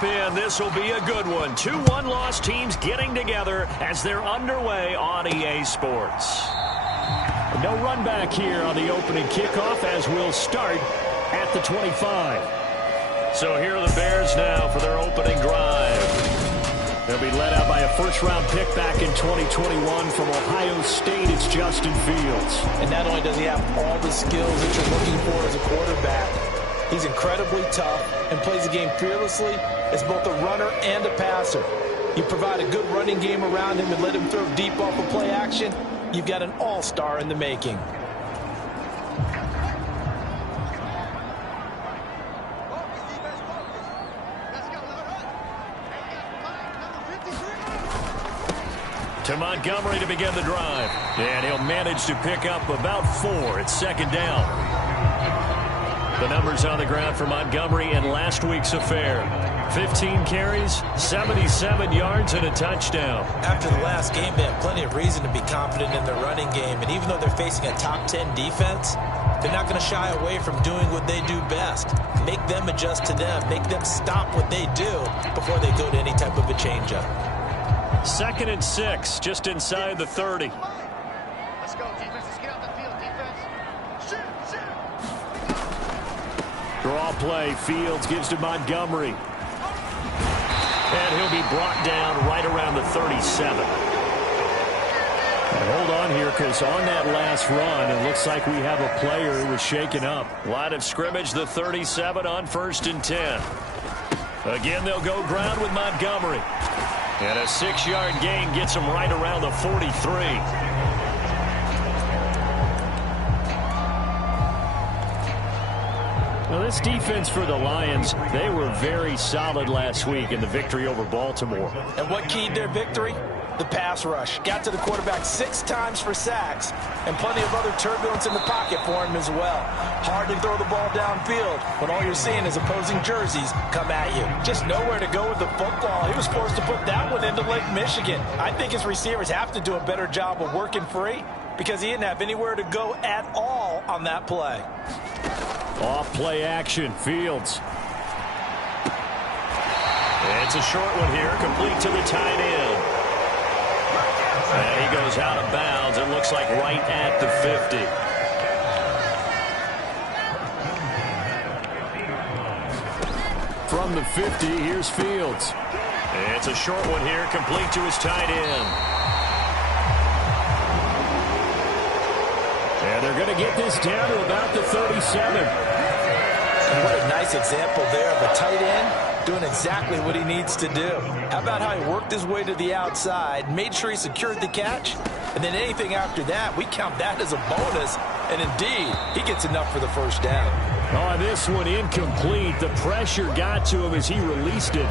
strap in. This will be a good one. 2 one-loss teams getting together as they're underway on EA Sports. No run back here on the opening kickoff as we'll start at the 25. So here are the Bears now for their opening drive. They'll be led out by a first-round pick back in 2021 from Ohio State. It's Justin Fields. And not only does he have all the skills that you're looking for as a quarterback, he's incredibly tough and plays the game fearlessly as both a runner and a passer. You provide a good running game around him and let him throw deep off of play action, you've got an all-star in the making. To Montgomery to begin the drive. And he'll manage to pick up about 4. It's second down. The numbers on the ground for Montgomery in last week's affair. 15 carries, 77 yards, and a touchdown. After the last game, they have plenty of reason to be confident in their running game. And even though they're facing a top 10 defense, they're not going to shy away from doing what they do best. Make them adjust to them. Make them stop what they do before they go to any type of a changeup. 2nd and 6, just inside the 30. Let's go, defense. Let's get out the field, defense. Shoot. Draw play. Fields gives to Montgomery. And he'll be brought down right around the 37. And hold on here, because on that last run, it looks like we have a player who was shaken up. Line of scrimmage, the 37 on 1st and 10. Again, they'll go ground with Montgomery. And a 6-yard gain gets him right around the 43. Well, this defense for the Lions, they were very solid last week in the victory over Baltimore. And what keyed their victory? The pass rush. Got to the quarterback 6 times for sacks, and plenty of other turbulence in the pocket for him as well. Hard to throw the ball downfield when all you're seeing is opposing jerseys come at you. Just nowhere to go with the football. He was forced to put that one into Lake Michigan. I think his receivers have to do a better job of working free because he didn't have anywhere to go at all on that play. Off play action, Fields. It's a short one here, complete to the tight end. And he goes out of bounds. It looks like right at the 50. From the 50, here's Fields. It's a short one here, complete to his tight end. And they're going to get this down to about the 37. And what a nice example there of a tight end doing exactly what he needs to do. How about how he worked his way to the outside, made sure he secured the catch, and then anything after that, we count that as a bonus. And indeed, he gets enough for the first down. Oh, this one incomplete. The pressure got to him as he released it.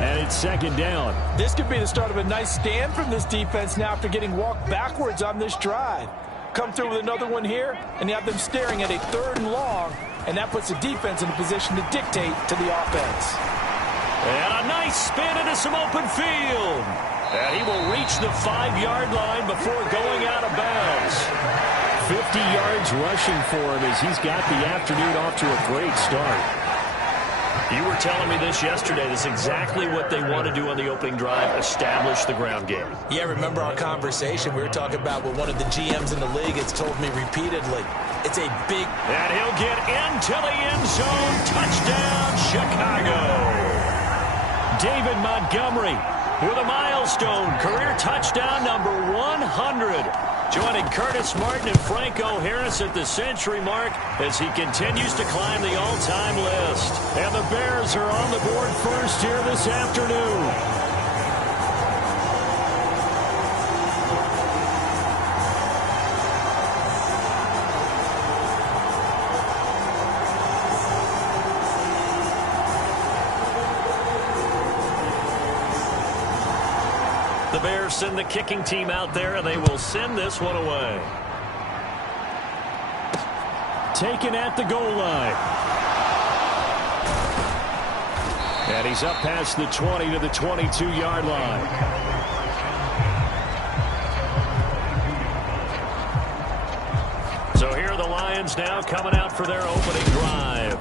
And it's second down. This could be the start of a nice stand from this defense now after getting walked backwards on this drive. Come through with another one here, and you have them staring at a 3rd and long, and that puts the defense in a position to dictate to the offense. And a nice spin into some open field. And he will reach the 5-yard line before going out of bounds. 50 yards rushing for him as he's got the afternoon off to a great start. You were telling me this yesterday. This is exactly what they want to do on the opening drive, establish the ground game. Yeah, remember our conversation? We were talking about what one of the GMs in the league has told me repeatedly. It's a big... And he'll get into the end zone. Touchdown, Chicago. David Montgomery with a milestone career touchdown number 100. Joining Curtis Martin and Franco Harris at the century mark as he continues to climb the all-time list. And the Bears are on the board first here this afternoon. The Bears send the kicking team out there, and they will send this one away. Taken at the goal line. And he's up past the 20 to the 22-yard line. So here are the Lions now coming out for their opening drive.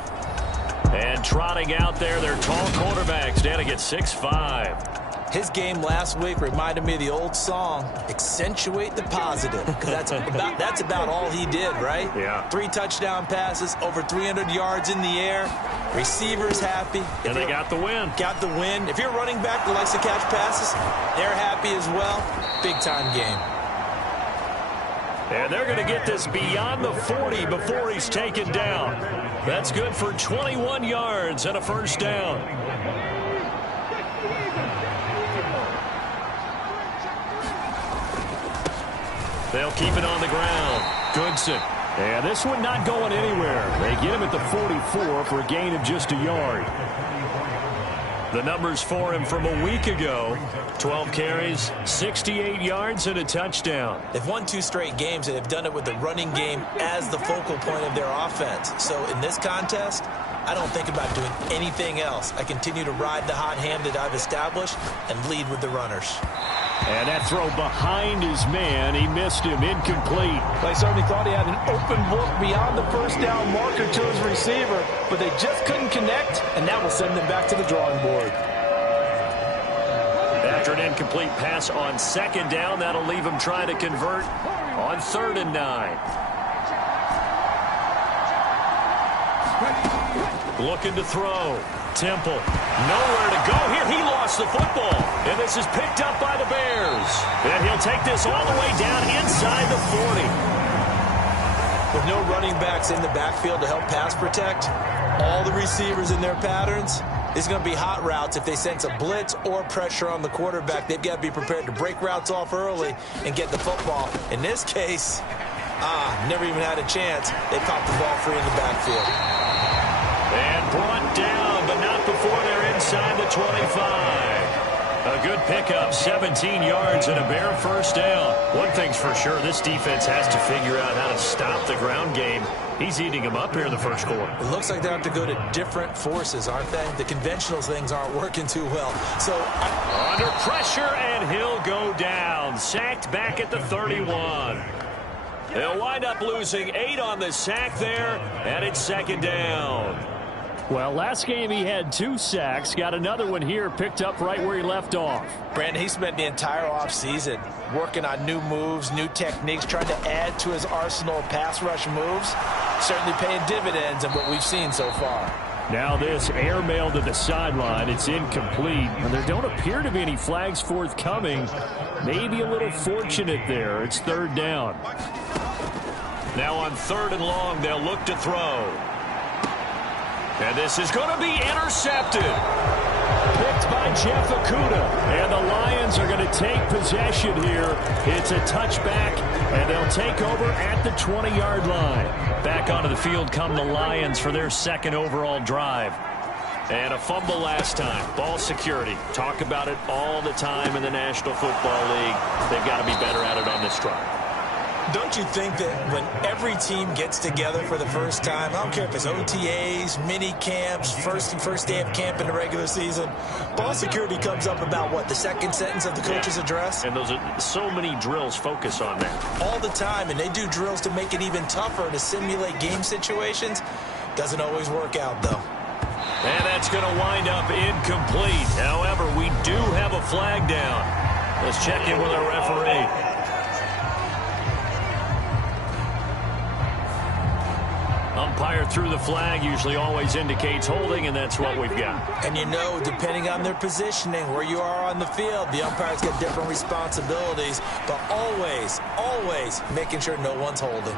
And trotting out there, their tall quarterback standing at 6'5". His game last week reminded me of the old song, accentuate the positive, because that's about all he did, right? Yeah. 3 touchdown passes, over 300 yards in the air, receivers happy. And they got the win. Got the win. If you're a running back that likes to catch passes, they're happy as well. Big-time game. And they're going to get this beyond the 40 before he's taken down. That's good for 21 yards and a first down. They'll keep it on the ground. Goodson. And this one not going anywhere. They get him at the 44 for a gain of just a yard. The numbers for him from a week ago: 12 carries, 68 yards, and a touchdown. They've won 2 straight games, and they've done it with the running game as the focal point of their offense. So in this contest, I don't think about doing anything else. I continue to ride the hot hand that I've established and lead with the runners. And that throw behind his man, he missed him, incomplete. They certainly thought he had an open look beyond the first down marker to his receiver, but they just couldn't connect, and that will send them back to the drawing board. After an incomplete pass on second down, that'll leave him trying to convert on 3rd and 9. Looking to throw. Temple, nowhere to go here. He lost the football, and this is picked up by the Bears. And he'll take this all the way down inside the 40. With no running backs in the backfield to help pass protect, all the receivers in their patterns, it's going to be hot routes. If they sense a blitz or pressure on the quarterback, they've got to be prepared to break routes off early and get the football. In this case, never even had a chance. They popped the ball free in the backfield. And brought down, but not before they're inside the 25. A good pickup, 17 yards and a Bear first down. One thing's for sure, this defense has to figure out how to stop the ground game. He's eating them up here in the first quarter. It looks like they have to go to different forces, aren't they? The conventional things aren't working too well. So under pressure, and he'll go down. Sacked back at the 31. They'll wind up losing 8 on the sack there, and it's second down. Well, last game he had 2 sacks. Got another one here, picked up right where he left off. Brandon, he spent the entire offseason working on new moves, new techniques, trying to add to his arsenal of pass rush moves. Certainly paying dividends in what we've seen so far. Now this airmail to the sideline. It's incomplete, and there don't appear to be any flags forthcoming. Maybe a little fortunate there. It's 3rd down. Now on 3rd and long, they'll look to throw. And this is going to be intercepted. Picked by Jeff Okudah. And the Lions are going to take possession here. It's a touchback, and they'll take over at the 20-yard line. Back onto the field come the Lions for their 2nd overall drive. And a fumble last time. Ball security. Talk about it all the time in the National Football League. They've got to be better at it on this drive. Don't you think that when every team gets together for the first time, I don't care if it's OTAs, mini camps, first day of camp in the regular season, ball security comes up about what, the 2nd sentence of the coach's address? And those are so many drills focus on that. All the time, and they do drills to make it even tougher to simulate game situations. Doesn't always work out, though. And that's going to wind up incomplete. However, we do have a flag down. Let's check in with our referee. Umpire through the flag usually always indicates holding, and that's what we've got. And you know, depending on their positioning, where you are on the field, the umpires get different responsibilities, but always, always making sure no one's holding.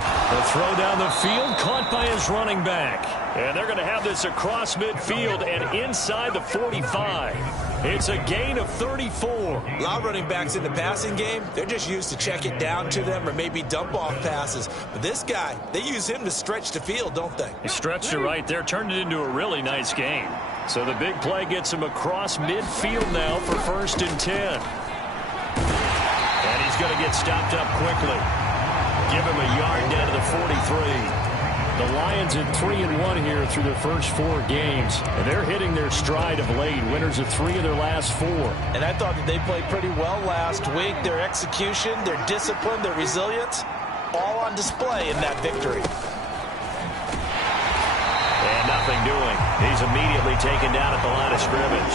The throw down the field, caught by his running back. And they're going to have this across midfield and inside the 45. It's a gain of 34. A lot of running backs in the passing game, they're just used to check it down to them or maybe dump off passes. But this guy, they use him to stretch the field, don't they? He stretched it right there, turned it into a really nice gain. So the big play gets him across midfield now for 1st and 10. And he's going to get stopped up quickly. Give him a yard down to the 43. The Lions at 3-1 here through their first 4 games. And they're hitting their stride of late. Winners of 3 of their last 4. And I thought that they played pretty well last week. Their execution, their discipline, their resilience, all on display in that victory. And nothing doing. He's immediately taken down at the line of scrimmage.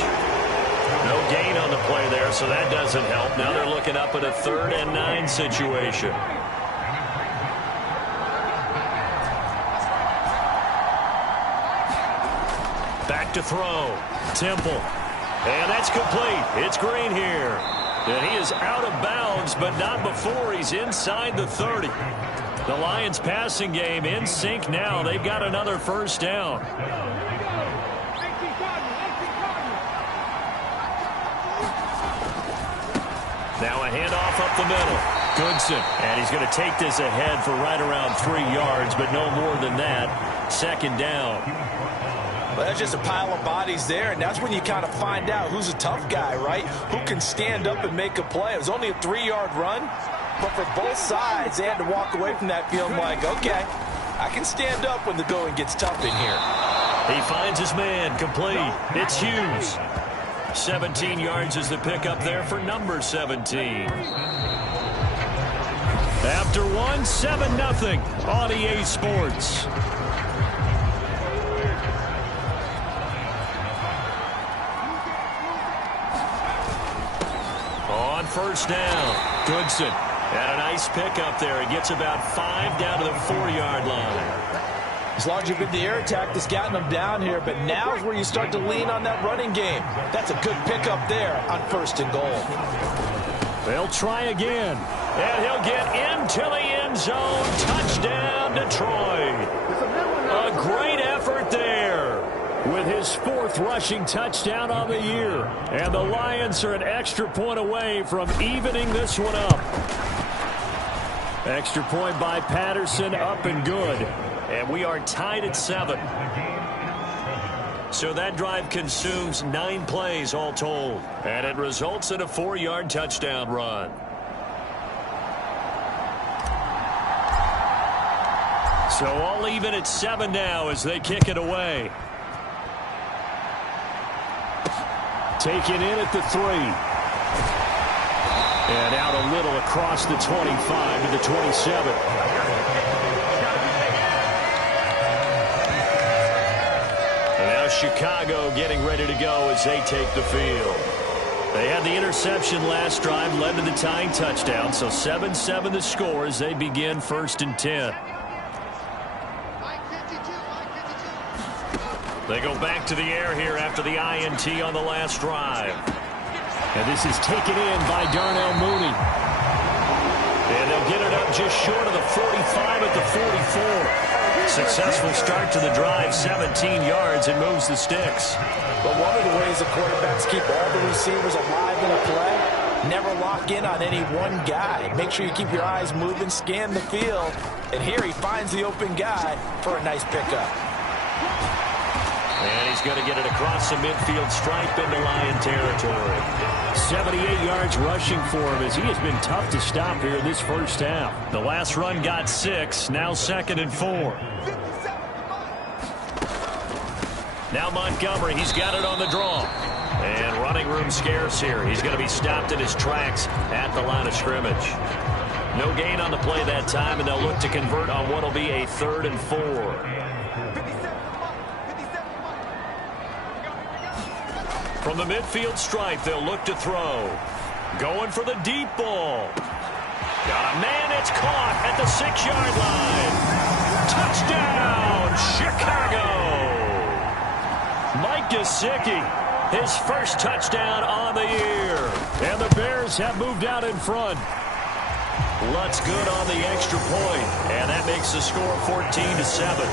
No gain on the play there, so that doesn't help. Now they're looking up at a 3rd and 9 situation. Back to throw. Temple. And that's complete. It's Green here. And he is out of bounds, but not before he's inside the 30. The Lions passing game in sync now. They've got another first down. Now a handoff up the middle. Goodson. And he's going to take this ahead for right around 3 yards, but no more than that. 2nd down. Well, that's just a pile of bodies there, and that's when you kind of find out who's a tough guy, right? Who can stand up and make a play. It was only a 3-yard run, but for both sides, they had to walk away from that feeling like, okay, I can stand up when the going gets tough in here. He finds his man, complete. It's Hughes. 17 yards is the pickup there for number 17. After one, 7-0 on EA Sports. On first down, Goodson. And a nice pickup there. He gets about 5 down to the 4-yard line. As long as you've been the air attack that's gotten them down here, but now is where you start to lean on that running game. That's a good pickup there on 1st and goal. They'll try again. And he'll get into the end zone. Touchdown, Detroit. A great effort there with his 4th rushing touchdown on the year. And the Lions are an extra point away from evening this one up. Extra point by Patterson, up and good. And we are tied at 7. So that drive consumes 9 plays all told. And it results in a 4-yard touchdown run. So all even at 7 now as they kick it away. Taken in at the 3. And out a little across the 25 to the 27. And now Chicago getting ready to go as they take the field. They had the interception last drive, led to the tying touchdown. So 7-7 the score as they begin 1st and 10. They go back to the air here after the INT on the last drive. And this is taken in by Darnell Mooney. And they'll get it up just short of the 45 at the 44. Successful start to the drive, 17 yards, and moves the sticks. But one of the ways the quarterbacks keep all the receivers alive in a play, never lock in on any one guy. Make sure you keep your eyes moving, scan the field. And here he finds the open guy for a nice pickup. And he's going to get it across the midfield stripe into Lion territory. 78 yards rushing for him as he has been tough to stop here in this first half. The last run got 6, now 2nd and 4. Now Montgomery, he's got it on the draw. And running room scarce here. He's going to be stopped in his tracks at the line of scrimmage. No gain on the play that time, and they'll look to convert on what will be a 3rd and 4. From the midfield stripe, they'll look to throw. Going for the deep ball. Got a man, it's caught at the 6-yard line. Touchdown, Chicago! Mike Gesicki, his first touchdown on the year. And the Bears have moved out in front. Lutz good on the extra point, and that makes the score 14-7.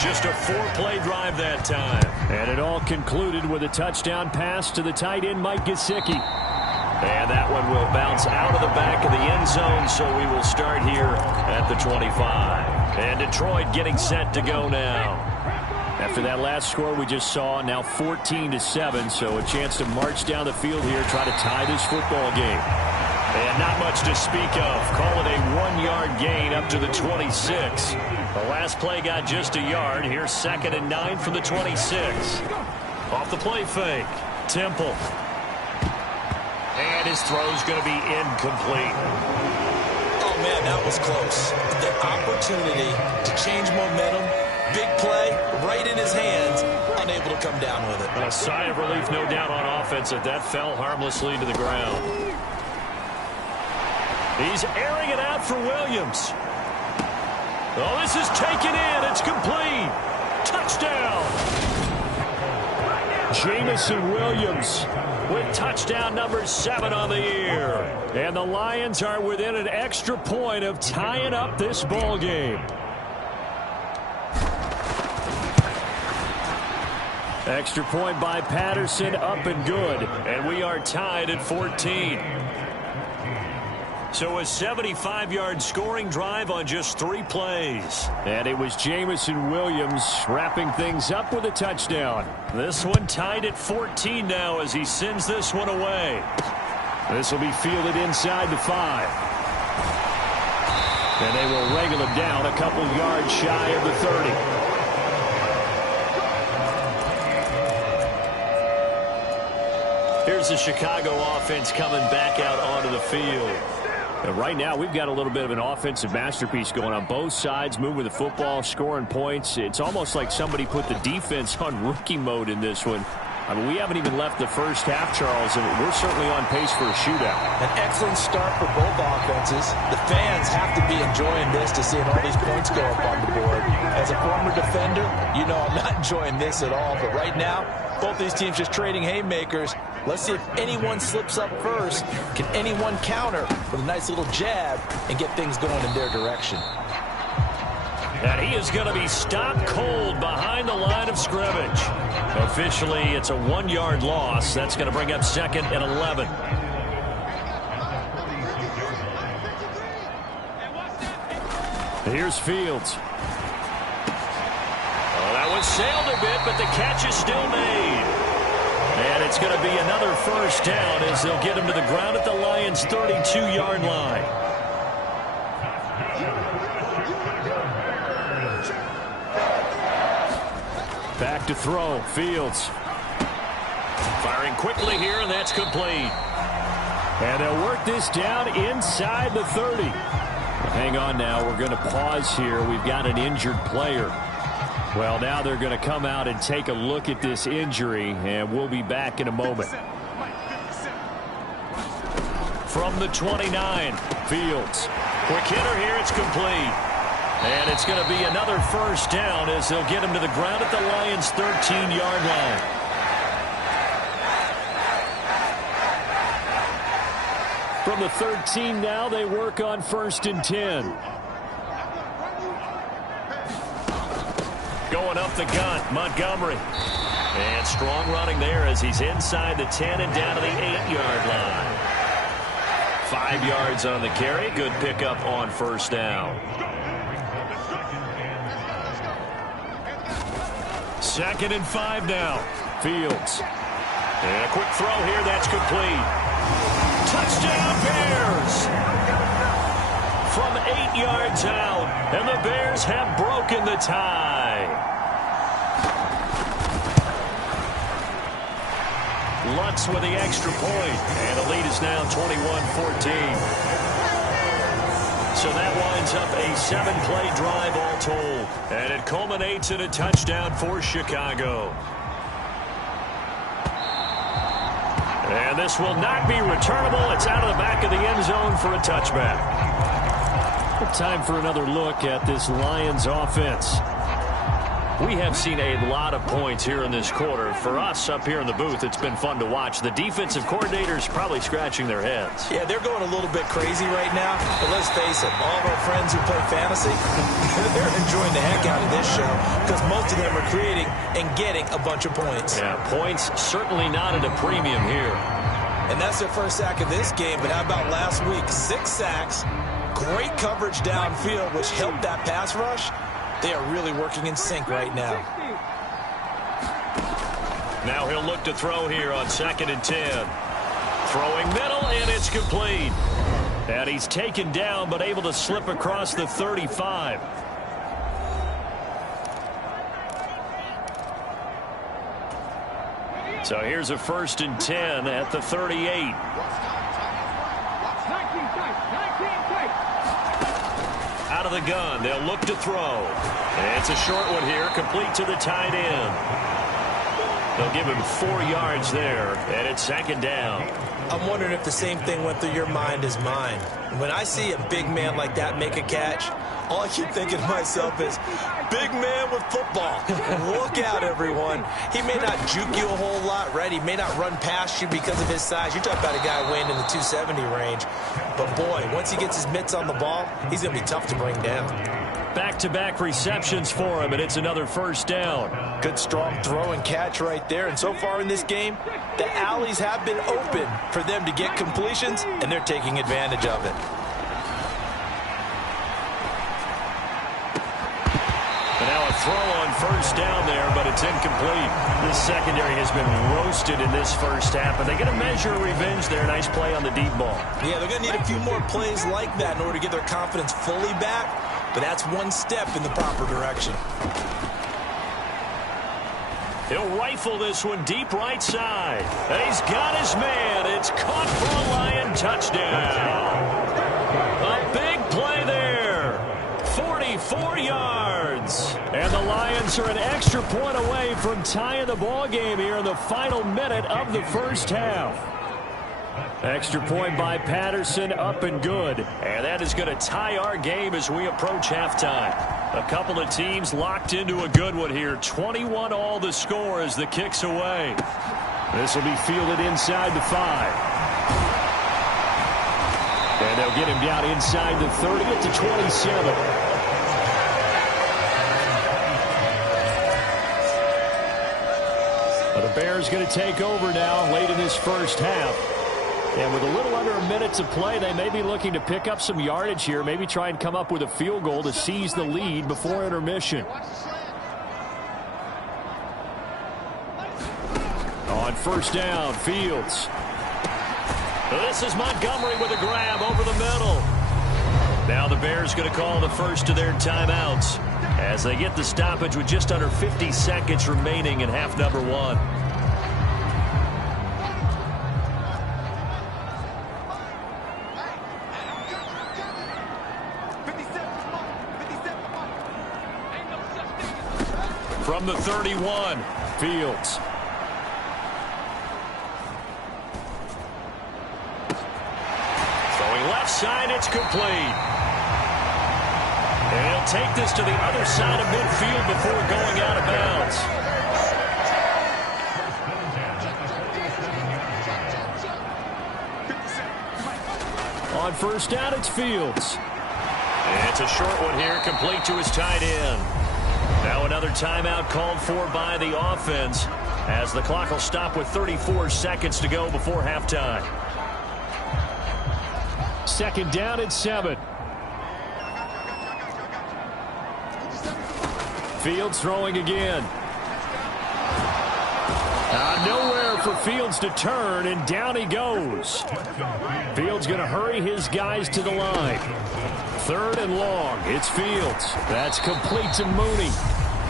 Just a 4-play drive that time. And it all concluded with a touchdown pass to the tight end, Mike Gesicki. And that one will bounce out of the back of the end zone, so we will start here at the 25. And Detroit getting set to go now. After that last score we just saw, now 14-7, so a chance to march down the field here, try to tie this football game. And not much to speak of. Call it a 1-yard gain up to the 26. The last play got just a yard. Here's 2nd and 9 from the 26. Off the play fake. Temple. And his throw's going to be incomplete. Oh, man, that was close. The opportunity to change momentum Big play, right in his hands, unable to come down with it. A sigh of relief, no doubt, on offense that fell harmlessly to the ground. He's airing it out for Williams. Oh, this is taken in. It's complete. Touchdown. Jamison Williams with touchdown number 7 on the year. And the Lions are within an extra point of tying up this ball game. Extra point by Patterson, up and good. And we are tied at 14. So a 75-yard scoring drive on just 3 plays. And it was Jamison Williams wrapping things up with a touchdown. This one tied at 14 now as he sends this one away. This will be fielded inside the 5. And they will wrangle him down a couple yards shy of the 30. Here's the Chicago offense coming back out onto the field. And right now, we've got a little bit of an offensive masterpiece going on both sides, moving the football, scoring points. It's almost like somebody put the defense on rookie mode in this one. I mean, we haven't even left the first half, Charles, and we're certainly on pace for a shootout. An excellent start for both offenses. The fans have to be enjoying this to seeing all these points go up on the board. As a former defender, you know I'm not enjoying this at all. But right now, both these teams just trading haymakers. Let's see if anyone slips up first. Can anyone counter with a nice little jab and get things going in their direction? And he is going to be stopped cold behind the line of scrimmage. Officially, it's a 1-yard loss. That's going to bring up 2nd and 11. Here's Fields. Oh, that was sailed a bit, but the catch is still made. And it's going to be another first down as they'll get him to the ground at the Lions' 32-yard line. Back to throw. Fields. Firing quickly here, and that's complete. And they'll work this down inside the 30. Hang on now. We're going to pause here. We've got an injured player. Well, now they're going to come out and take a look at this injury, and we'll be back in a moment. From the 29, Fields. Quick hitter here, it's complete. And it's going to be another first down as they'll get him to the ground at the Lions' 13-yard line. From the 13 now, they work on 1st and 10. Going up the gun, Montgomery. And strong running there as he's inside the 10 and down to the 8-yard line. 5 yards on the carry. Good pickup on first down. 2nd and 5 now. Fields. And a quick throw here. That's complete. Touchdown, Bears. From 8 yards out. And the Bears have broken the tie. Lutz with the extra point. And the lead is now 21-14. So that winds up a 7-play drive all told. And it culminates in a touchdown for Chicago. And this will not be returnable. It's out of the back of the end zone for a touchback. Time for another look at this Lions offense. We have seen a lot of points here in this quarter. For us up here in the booth, it's been fun to watch. The defensive coordinators probably scratching their heads. Yeah, they're going a little bit crazy right now. But let's face it, all of our friends who play fantasy, they're enjoying the heck out of this show because most of them are creating and getting a bunch of points. Yeah, points certainly not at a premium here. And that's their first sack of this game. But how about last week? 6 sacks, great coverage downfield, which helped that pass rush. They are really working in sync right now. Now he'll look to throw here on 2nd and 10. Throwing middle, and it's complete. And he's taken down, but able to slip across the 35. So here's a 1st and 10 at the 38. Out of the gun, they'll look to throw. It's a short one here, complete to the tight end. They'll give him 4 yards there, and it's second down. I'm wondering if the same thing went through your mind as mine. When I see a big man like that make a catch, all I keep thinking to myself is, big man with football. Look out, everyone. He may not juke you a whole lot, right? He may not run past you because of his size. You're talking about a guy weighing in the 270 range. But, boy, once he gets his mitts on the ball, he's going to be tough to bring down. Back-to-back receptions for him, and it's another first down. Good, strong throw and catch right there. And so far in this game, the alleys have been open for them to get completions, and they're taking advantage of it. And now a throw on first down there, but it's incomplete. This secondary has been roasted in this first half, but they get a measure of revenge there. Nice play on the deep ball. Yeah, they're going to need a few more plays like that in order to get their confidence fully back, but that's one step in the proper direction. He'll rifle this one deep right side. And he's got his man. It's caught for a Lion touchdown. A big play there. 44 yards. And the Lions are an extra point away from tying the ball game here in the final minute of the first half. Extra point by Patterson, up and good. And that is going to tie our game as we approach halftime. A couple of teams locked into a good one here. 21 all the score as the kick's away. This will be fielded inside the 5. And they'll get him down inside the 30 at the 27. But the Bears going to take over now late in this first half. And with a little under a minute to play, they may be looking to pick up some yardage here, maybe try and come up with a field goal to seize the lead before intermission. On first down, Fields. This is Montgomery with a grab over the middle. Now the Bears going to call the first of their timeouts as they get the stoppage with just under 50 seconds remaining in half number 1. From the 31, Fields. Throwing left side, it's complete. And he'll take this to the other side of midfield before going out of bounds. On first down, it's Fields. And it's a short one here, complete to his tight end. Now another timeout called for by the offense as the clock will stop with 34 seconds to go before halftime. Second down and 7. Fields throwing again. Nowhere for Fields to turn, and down he goes. Fields going to hurry his guys to the line. Third and long. It's Fields. That's complete to Mooney.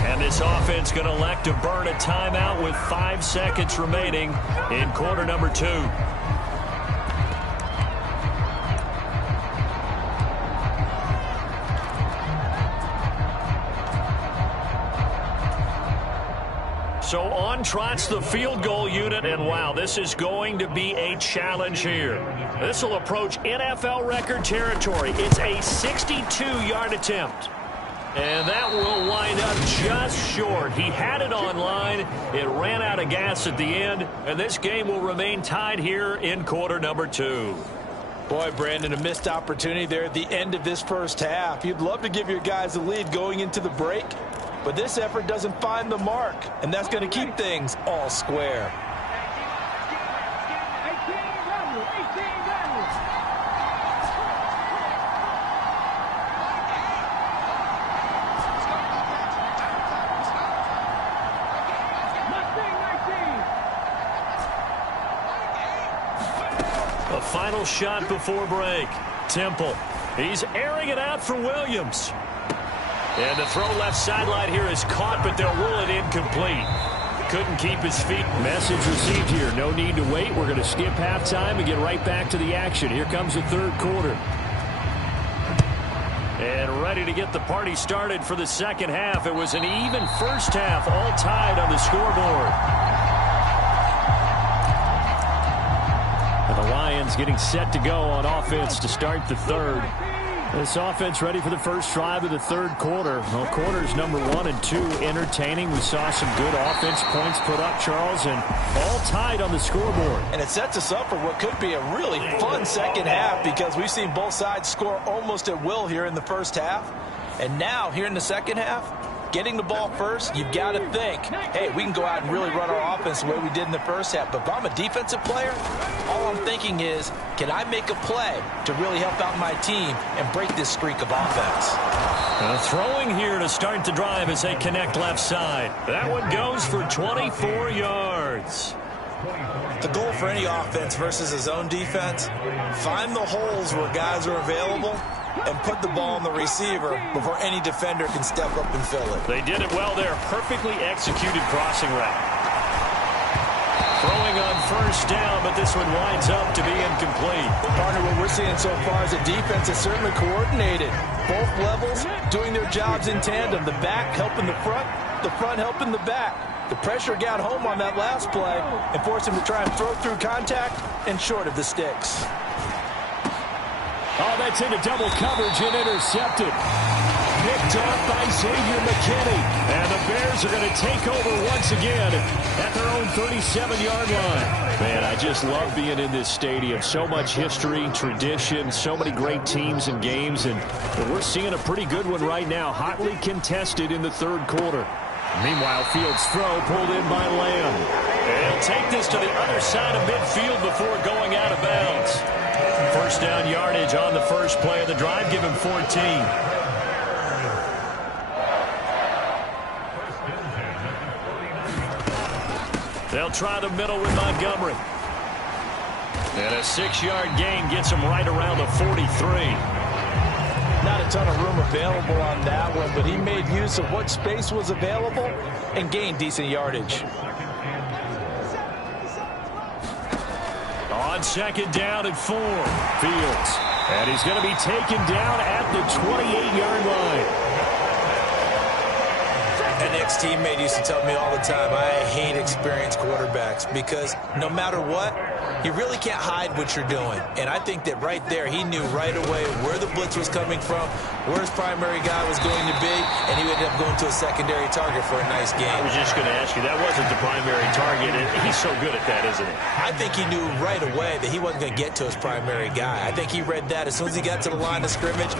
And this offense going to elect to burn a timeout with 5 seconds remaining in quarter number 2. So on trots the field goal unit, and wow, this is going to be a challenge here. This will approach NFL record territory. It's a 62-yard attempt. And that will wind up just short. He had it on line. It ran out of gas at the end, and this game will remain tied here in quarter number 2. Boy, Brandon, a missed opportunity there at the end of this first half. You'd love to give your guys a lead going into the break, but this effort doesn't find the mark, and that's going to keep things all square. A final shot before break. Temple. He's airing it out for Williams. And the throw left sideline here is caught, but they'll rule it incomplete. Couldn't keep his feet. Message received here. No need to wait. We're going to skip halftime and get right back to the action. Here comes the third quarter. And ready to get the party started for the second half. It was an even first half, all tied on the scoreboard. And the Lions getting set to go on offense to start the third. This offense ready for the first drive of the third quarter. Well, quarters number 1 and 2 entertaining. We saw some good offense points put up, Charles, and all tied on the scoreboard. And it sets us up for what could be a really fun second half because we've seen both sides score almost at will here in the first half. And now, here in the second half, getting the ball first, you've got to think, hey, we can go out and really run our offense the way we did in the first half. But if I'm a defensive player, all I'm thinking is, can I make a play to really help out my team and break this streak of offense? Throwing here to start the drive as they connect left side. That one goes for 24 yards. The goal for any offense versus his own defense, find the holes where guys are available and put the ball on the receiver before any defender can step up and fill it. They did it well there. Perfectly executed crossing route. Throwing on first down, but this one winds up to be incomplete. Partner, what we're seeing so far is a defense is certainly coordinated. Both levels doing their jobs in tandem. The back helping the front helping the back. The pressure got home on that last play and forced him to try and throw through contact and short of the sticks. Oh, that's into double coverage and intercepted. Picked off by Xavier McKinney. And the Bears are going to take over once again at their own 37-yard line. Man, I just love being in this stadium. So much history, tradition, so many great teams and games. And we're seeing a pretty good one right now, hotly contested in the third quarter. Meanwhile, Fields' throw pulled in by Lamb. And he'll take this to the other side of midfield before going out of bounds. First down yardage on the first play of the drive. Give him 14. They'll try the middle with Montgomery. And a 6-yard gain gets him right around the 43. Not a ton of room available on that one, but he made use of what space was available and gained decent yardage. On second down and 4, Fields. And he's going to be taken down at the 28-yard line. An ex-teammate used to tell me all the time, I hate experienced quarterbacks because no matter what, you really can't hide what you're doing. And I think that right there, he knew right away where the blitz was coming from, where his primary guy was going to be, and he ended up going to a secondary target for a nice game. I was just going to ask you, that wasn't the primary target. He's so good at that, isn't he? I think he knew right away that he wasn't going to get to his primary guy. I think he read that as soon as he got to the line of scrimmage,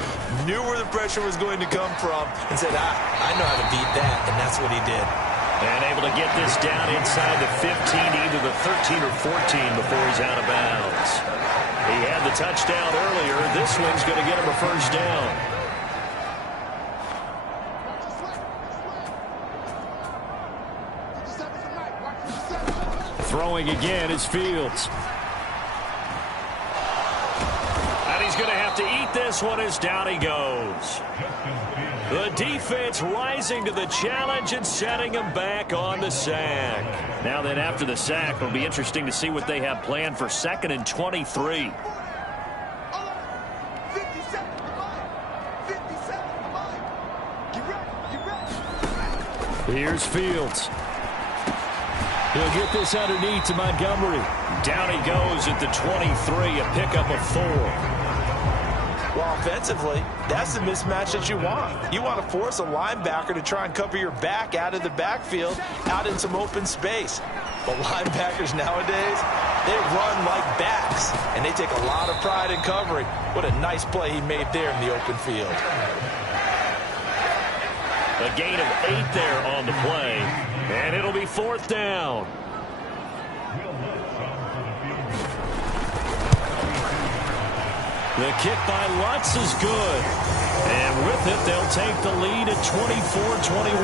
knew where the pressure was going to come from, and said, I know how to beat that, and that's what he did. And able to get this down inside the 15, either the 13 or 14 before he's out of bounds. He had the touchdown earlier. This one's going to get him a first down. Throwing again is Fields. And he's going to have to eat this one as down he goes. The defense rising to the challenge and setting him back on the sack. Now then, after the sack, it'll be interesting to see what they have planned for 2nd and 23. Here's Fields. He'll get this underneath to Montgomery. Down he goes at the 23, a pickup of 4. Well, offensively, that's the mismatch that you want. You want to force a linebacker to try and cover your back out of the backfield, out in some open space. But linebackers nowadays, they run like backs, and they take a lot of pride in covering. What a nice play he made there in the open field. A gain of 8 there on the play, and it'll be 4th down. The kick by Lutz is good. And with it, they'll take the lead at 24-21.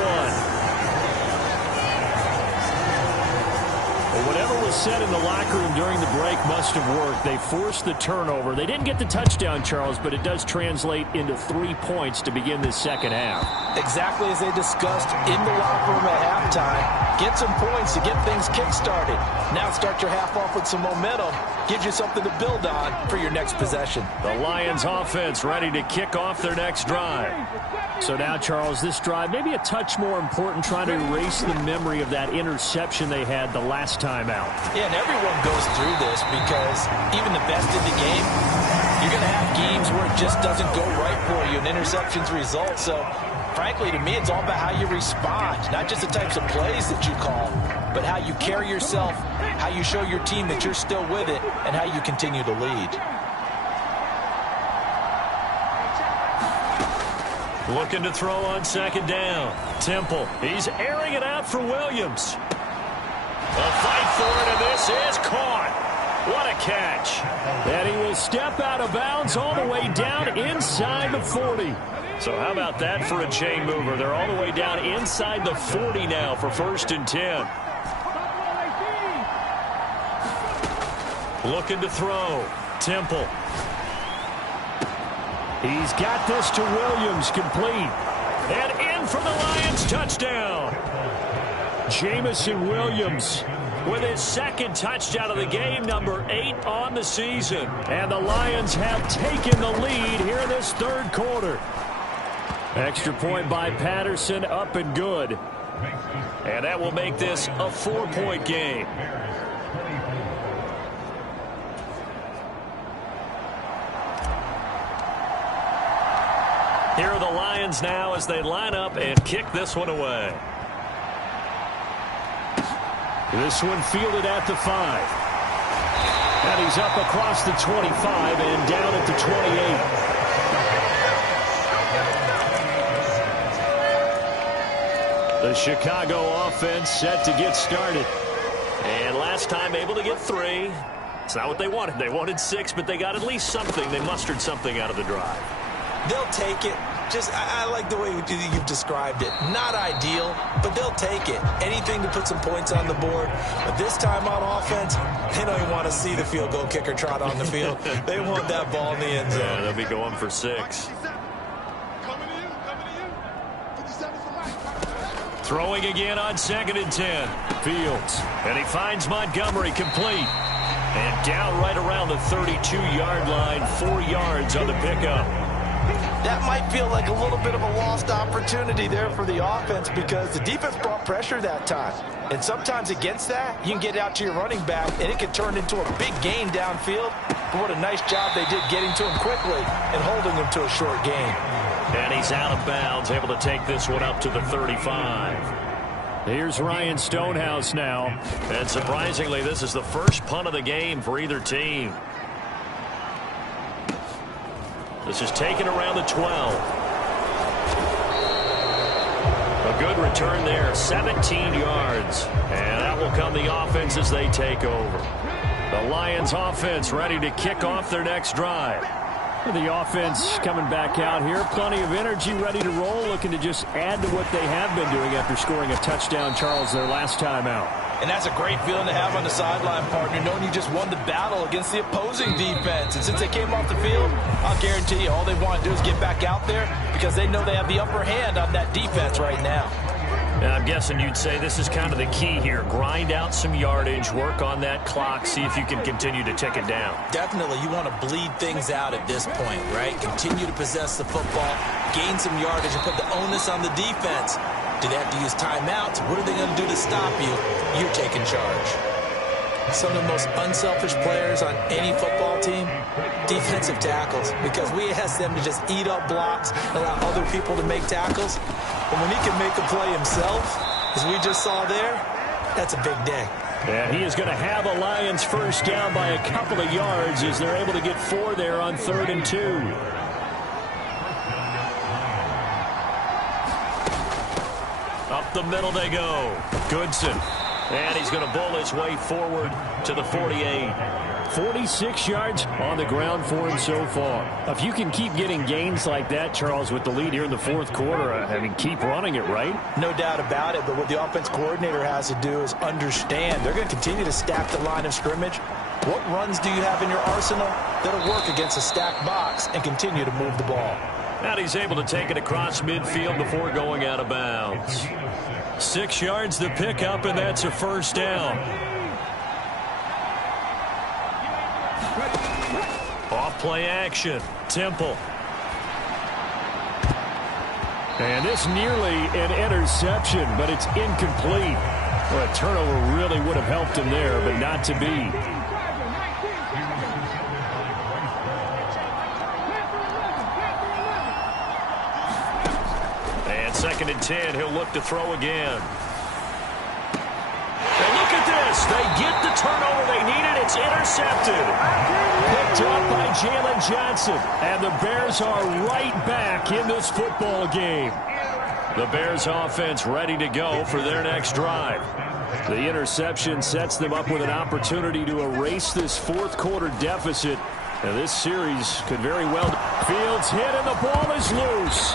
Well, whatever was said in the locker room during the break must have worked. They forced the turnover. They didn't get the touchdown, Charles, but it does translate into 3 points to begin this second half. Exactly as they discussed in the locker room at halftime. Get some points to get things kick-started. Now start your half off with some momentum. Gives you something to build on for your next possession. The Lions offense ready to kick off their next drive. So now, Charles, this drive maybe a touch more important, trying to erase the memory of that interception they had the last time out. Yeah, and everyone goes through this because even the best in the game, you're going to have games where it just doesn't go right for you and interceptions result. So, frankly, to me, it's all about how you respond, not just the types of plays that you call, but how you carry yourself, how you show your team that you're still with it, and how you continue to lead. Looking to throw on second down. Temple. He's airing it out for Williams. A fight for it, and this is caught. What a catch. And he will step out of bounds all the way down inside the 40. So how about that for a chain mover? They're all the way down inside the 40 now for 1st and 10. Looking to throw. Temple. He's got this to Williams, complete. And in for the Lions, touchdown. Jamison Williams with his second touchdown of the game, number 8 on the season. And the Lions have taken the lead here in this third quarter. Extra point by Patterson, up and good. And that will make this a 4-point game. Here are the Lions now as they line up and kick this one away. This one fielded at the 5. And he's up across the 25 and down at the 28. The Chicago offense set to get started. And last time able to get 3. It's not what they wanted. They wanted 6, but they got at least something. They mustered something out of the drive. They'll take it. I like the way you've described it. Not ideal, but they'll take it. Anything to put some points on the board. But this time on offense, they don't even want to see the field goal kicker trot on the field. They want that ball in the end zone. Yeah, they'll be going for 6. Throwing again on 2nd and 10. Fields. And he finds Montgomery, complete. And down right around the 32-yard line. 4 yards on the pickup. That might feel like a little bit of a lost opportunity there for the offense because the defense brought pressure that time. And sometimes against that, you can get out to your running back, and it can turn into a big gain downfield. But what a nice job they did getting to him quickly and holding him to a short gain. And he's out of bounds, able to take this one up to the 35. Here's Ryan Stonehouse now. And surprisingly, this is the first punt of the game for either team. This is taken around the 12. A good return there, 17 yards. And that will come the offense as they take over. The Lions offense ready to kick off their next drive. The offense coming back out here. Plenty of energy, ready to roll, looking to just add to what they have been doing after scoring a touchdown, Charles, their last time out. And that's a great feeling to have on the sideline, partner, knowing you just won the battle against the opposing defense. And since they came off the field, I'll guarantee you all they want to do is get back out there because they know they have the upper hand on that defense right now. And I'm guessing you'd say this is kind of the key here. Grind out some yardage, work on that clock, see if you can continue to tick it down. Definitely, you want to bleed things out at this point, right? Continue to possess the football, gain some yardage, and put the onus on the defense. Do they have to use timeouts? What are they going to do to stop you? You're taking charge. Some of the most unselfish players on any football team, defensive tackles, because we ask them to just eat up blocks, allow other people to make tackles. But when he can make a play himself, as we just saw there, that's a big day. And he is going to have a Lions first down by a couple of yards as they're able to get 4 there on 3rd and 2. Up the middle they go. Goodson. And he's going to bowl his way forward to the 48. 46 yards on the ground for him so far. If you can keep getting gains like that, Charles, with the lead here in the fourth quarter, I mean, keep running it, right? No doubt about it, but what the offense coordinator has to do is understand they're going to continue to stack the line of scrimmage. What runs do you have in your arsenal that'll work against a stacked box and continue to move the ball? And he's able to take it across midfield before going out of bounds. 6 yards to pick up, and that's a first down. Off play action. Temple. And this nearly an interception, but it's incomplete. Well, a turnover really would have helped him there, but not to be. And 2nd and 10, he'll look to throw again. And look at this. They get the turnover they needed. It's intercepted. Picked up by Jalen Johnson. And the Bears are right back in this football game. The Bears offense ready to go for their next drive. The interception sets them up with an opportunity to erase this fourth quarter deficit. And this series could very well. Fields hit and the ball is loose.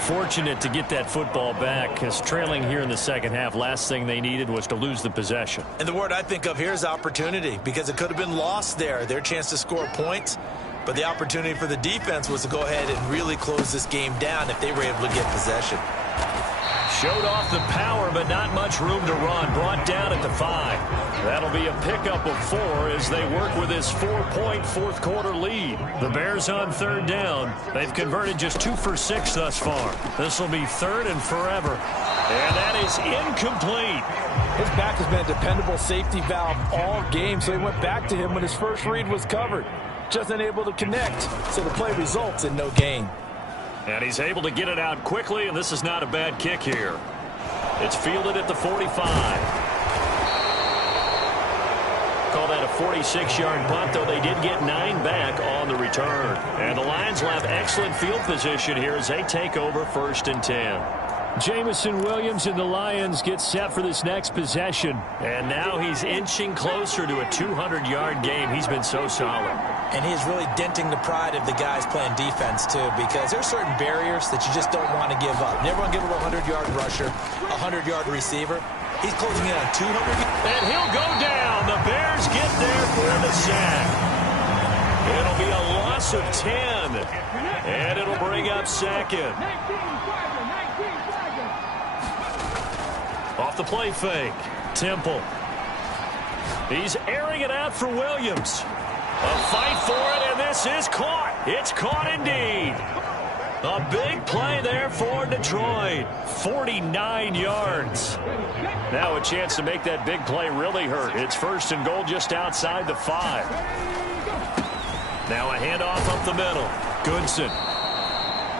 Fortunate to get that football back, because trailing here in the second half, last thing they needed was to lose the possession. And the word I think of here is opportunity, because it could have been lost there. Their chance to score points, but the opportunity for the defense was to go ahead and really close this game down if they were able to get possession. Showed off the power, but not much room to run. Brought down at the 5. That'll be a pickup of 4 as they work with this 4-point fourth quarter lead. The Bears on 3rd down. They've converted just 2 for 6 thus far. This will be 3rd and forever. And that is incomplete. His back has been a dependable safety valve all game, so he went back to him when his first read was covered. Just unable to connect, so the play results in no gain. And he's able to get it out quickly, and this is not a bad kick here. It's fielded at the 45. Call that a 46-yard punt, though they did get 9 back on the return. And the Lions will have excellent field position here as they take over 1st and 10. Jamison Williams and the Lions get set for this next possession. And now he's inching closer to a 200-yard game. He's been so solid. And he's really denting the pride of the guys playing defense, too, because there's certain barriers that you just don't want to give up. Never want to give up a 100-yard rusher, a 100-yard receiver. He's closing in on 200. And he'll go down. The Bears get there for the sack. It'll be a loss of 10. And it'll bring up 2nd. Off the play fake. Temple. He's airing it out for Williams. A fight for it, and this is caught. It's caught indeed. A big play there for Detroit. 49 yards. Now a chance to make that big play really hurt. It's 1st and goal just outside the 5. Now a handoff up the middle. Goodson.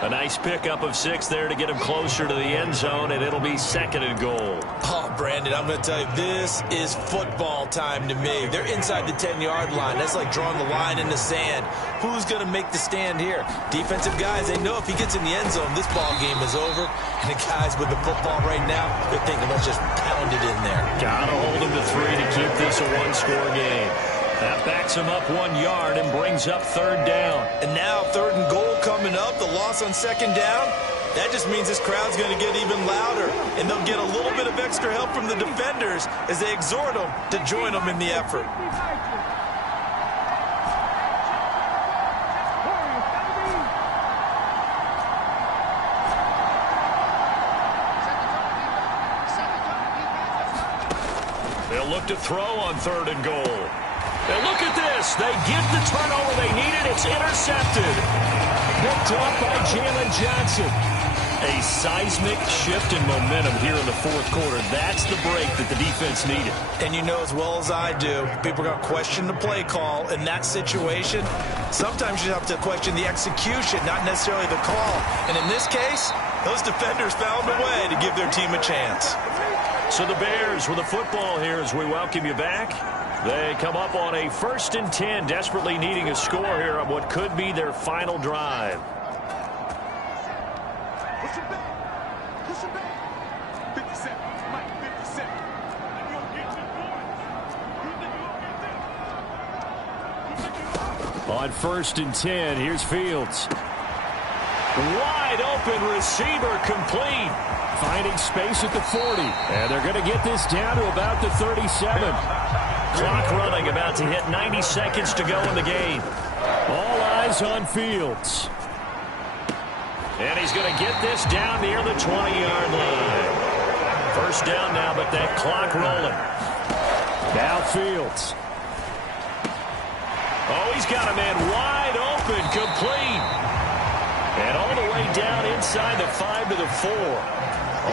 A nice pickup of 6 there to get him closer to the end zone, and it'll be 2nd and goal. Oh, Brandon, I'm going to tell you, this is football time to me. They're inside the 10-yard line. That's like drawing the line in the sand. Who's going to make the stand here? Defensive guys, they know if he gets in the end zone, this ball game is over. And the guys with the football right now, they're thinking, let's just pound it in there. Got to hold him to 3 to keep this a one-score game. That backs him up 1 yard and brings up 3rd down. And now 3rd and goal coming up. The loss on 2nd down. That just means this crowd's going to get even louder. And they'll get a little bit of extra help from the defenders as they exhort them to join them in the effort. They'll look to throw on 3rd and goal. And look at this. They get the turnover they needed. It's intercepted. Picked off by Jalen Johnson. A seismic shift in momentum here in the fourth quarter. That's the break that the defense needed. And you know as well as I do, people are going to question the play call in that situation. Sometimes you have to question the execution, not necessarily the call. And in this case, those defenders found a way to give their team a chance. So the Bears with the football here as we welcome you back. They come up on a 1st and 10, desperately needing a score here on what could be their final drive. On 1st and 10, here's Fields. Wide open receiver complete. Finding space at the 40. And they're going to get this down to about the 37. Clock running, about to hit 90 seconds to go in the game. All eyes on Fields. And he's going to get this down near the 20-yard line. First down now, but that clock rolling. Now Fields. Oh, he's got a man wide open, complete. And all the way down inside the 5 to the 4.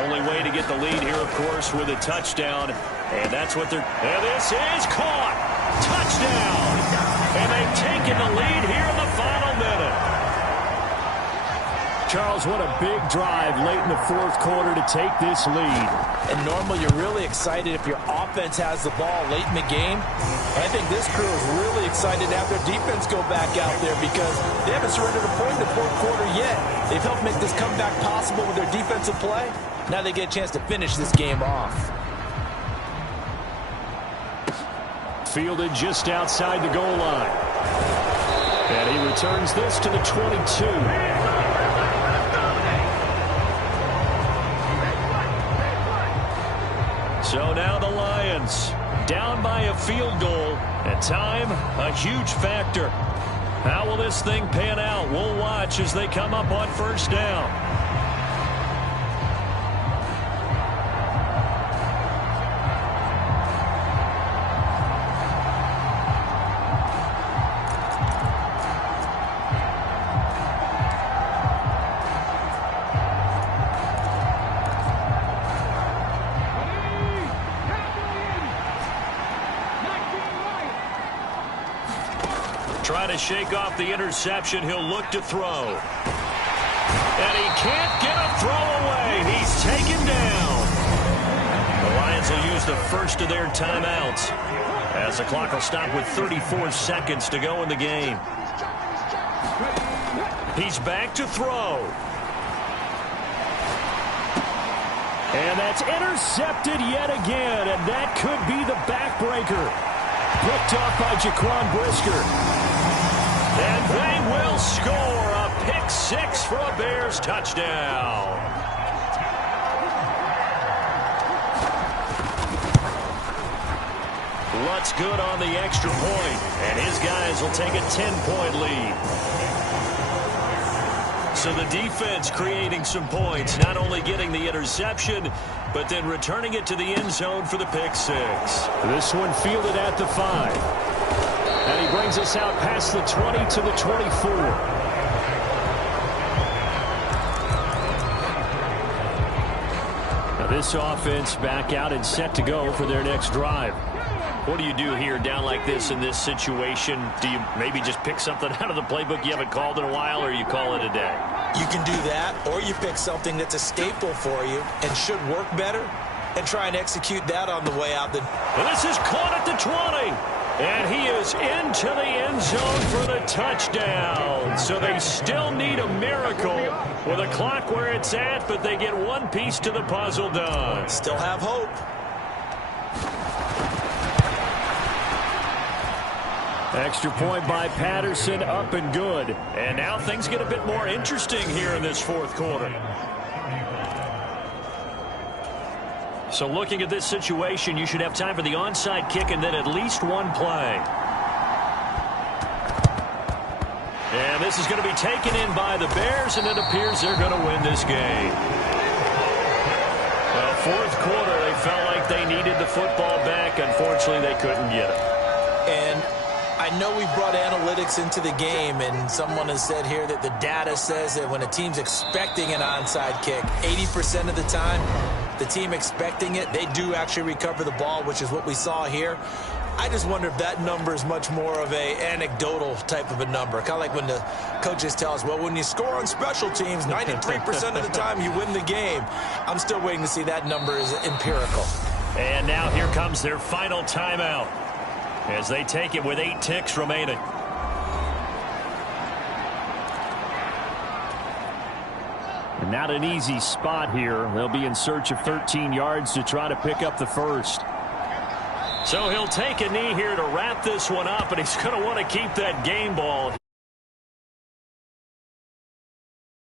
Only way to get the lead here, of course, with a touchdown. And that's what they're... And this is caught. Touchdown. And they've taken the lead here in the final minute. Charles, what a big drive late in the 4th quarter to take this lead. And normally you're really excited if your offense has the ball late in the game. And I think this crew is really excited to have their defense go back out there because they haven't surrendered a point in the 4th quarter yet. They've helped make this comeback possible with their defensive play. Now they get a chance to finish this game off. Fielded just outside the goal line. And he returns this to the 22. So now the Lions down by a field goal, and time a huge factor. How will this thing pan out? We'll watch as they come up on 1st down. Trying to shake off the interception. He'll look to throw. And he can't get a throw away. He's taken down. The Lions will use the first of their timeouts as the clock will stop with 34 seconds to go in the game. He's back to throw. And that's intercepted yet again, and that could be the backbreaker. Picked off by Jaquan Brisker. And they will score a pick-6 for a Bears touchdown. Lutz good on the extra point, and his guys will take a 10-point lead. So the defense creating some points, not only getting the interception, but then returning it to the end zone for the pick-6. This one fielded at the 5. And he brings us out past the 20 to the 24. Now this offense back out and set to go for their next drive. What do you do here down like this in this situation? Do you maybe just pick something out of the playbook you haven't called in a while, or you call it a day? You can do that, or you pick something that's a staple for you and should work better and try and execute that on the way out. And this is caught at the 20. And he is into the end zone for the touchdown. So they still need a miracle with a clock where it's at, but they get one piece to the puzzle done. Still have hope. Extra point by Patterson, up and good. And now things get a bit more interesting here in this 4th quarter. So looking at this situation, you should have time for the onside kick and then at least one play. And this is going to be taken in by the Bears, and it appears they're going to win this game. Well, 4th quarter, they felt like they needed the football back. Unfortunately, they couldn't get it. And I know we brought analytics into the game, and someone has said here that the data says that when a team's expecting an onside kick, 80% of the time, the team expecting it, they do actually recover the ball, which is what we saw here. I just wonder if that number is much more of a anecdotal type of a number. Kind of like when the coaches tell us, well, when you score on special teams, 93% of the time you win the game. I'm still waiting to see that number is empirical. And now here comes their final timeout as they take it with 8 ticks remaining. And not an easy spot here. They'll be in search of 13 yards to try to pick up the first. So he'll take a knee here to wrap this one up, and he's going to want to keep that game ball.